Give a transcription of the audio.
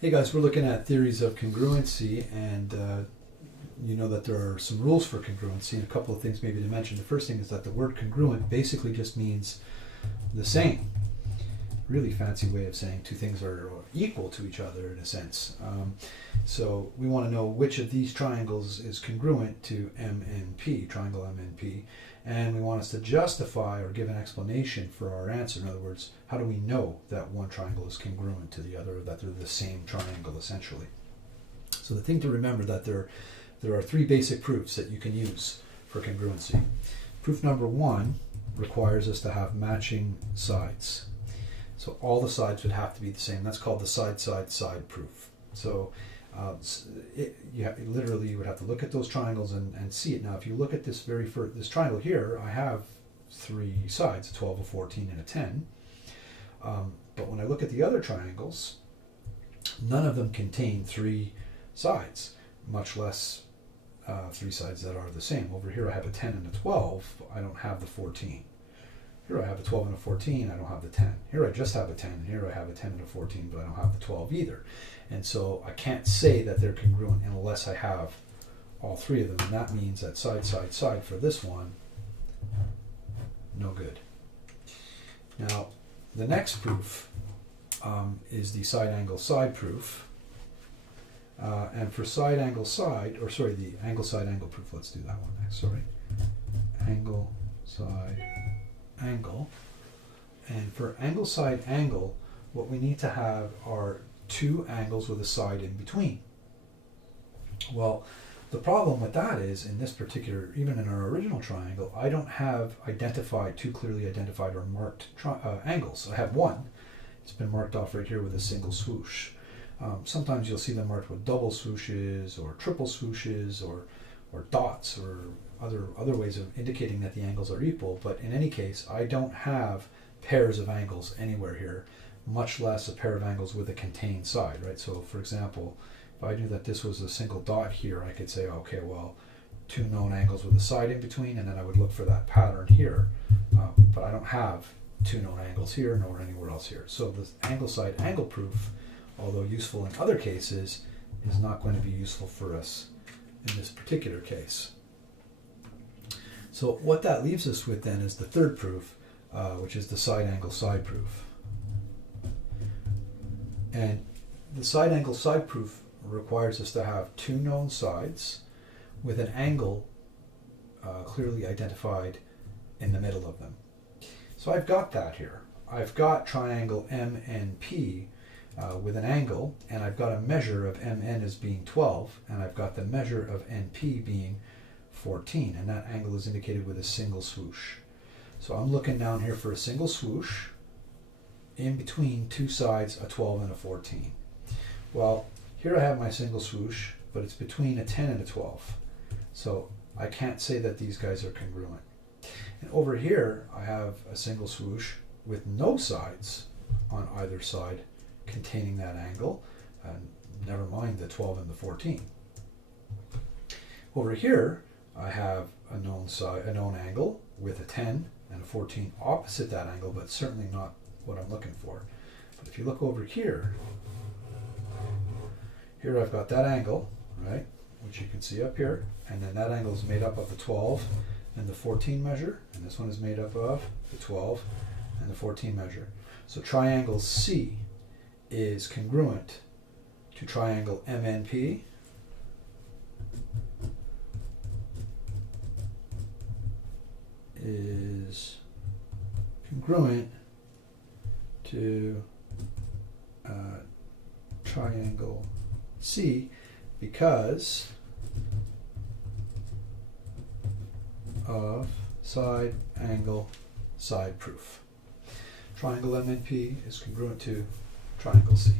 Hey guys, we're looking at theories of congruency, and you know that there are some rules for congruency, and a couple of things maybe to mention. The first thing is that the word congruent basically just means the same. Really fancy way of saying two things are equal to each other in a sense. So we want to know which of these triangles is congruent to MNP, triangle MNP, and we want us to justify or give an explanation for our answer. In other words, how do we know that one triangle is congruent to the other, that they're the same triangle essentially? So the thing to remember that there are three basic proofs that you can use for congruency. Proof number one requires us to have matching sides. So all the sides would have to be the same. That's called the side proof. So literally you would have to look at those triangles and see it. Now if you look at this this triangle here, I have three sides, a 12, a 14, and a 10. But when I look at the other triangles, none of them contain three sides, much less three sides that are the same. Over here I have a 10 and a 12, I don't have the 14. Here I have a 12 and a 14, I don't have the 10. Here I just have a 10, and here I have a 10 and a 14, but I don't have the 12 either. And so I can't say that they're congruent unless I have all three of them, and that means that side for this one, no good. Now, the next proof is the side angle side proof. And for the angle side angle proof, let's do that one next, sorry. Angle, side, angle. And for angle, side, angle, what we need to have are two angles with a side in between. Well, the problem with that is, in this particular, even in our original triangle, I don't have two clearly identified or marked angles. I have one. It's been marked off right here with a single swoosh. Sometimes you'll see them marked with double swooshes or triple swooshes or dots or other ways of indicating that the angles are equal, but in any case I don't have pairs of angles anywhere here, much less a pair of angles with a contained side, right? So for example, if I knew that this was a single dot here, I could say, okay, well, two known angles with a side in between, and then I would look for that pattern here, but I don't have two known angles here nor anywhere else here. So the angle side angle proof, although useful in other cases, is not going to be useful for us in this particular case. So what that leaves us with then is the third proof, which is the side angle side proof. And the side angle side proof requires us to have two known sides with an angle clearly identified in the middle of them. So I've got that here. I've got triangle MNP with an angle, and I've got a measure of MN as being 12, and I've got the measure of NP being 14, and that angle is indicated with a single swoosh. So I'm looking down here for a single swoosh in between two sides, a 12 and a 14. Well, here I have my single swoosh, but it's between a 10 and a 12. So I can't say that these guys are congruent. And over here, I have a single swoosh with no sides on either side containing that angle, and never mind the 12 and the 14. Over here, I have a known angle with a 10 and a 14 opposite that angle, but certainly not what I'm looking for. But if you look over here I've got that angle, right, which you can see up here, and then that angle is made up of the 12 and the 14 measure, and this one is made up of the 12 and the 14 measure. So triangle C is congruent to triangle MNP, is congruent to triangle C because of side angle side proof. Triangle MNP is congruent to triangle C.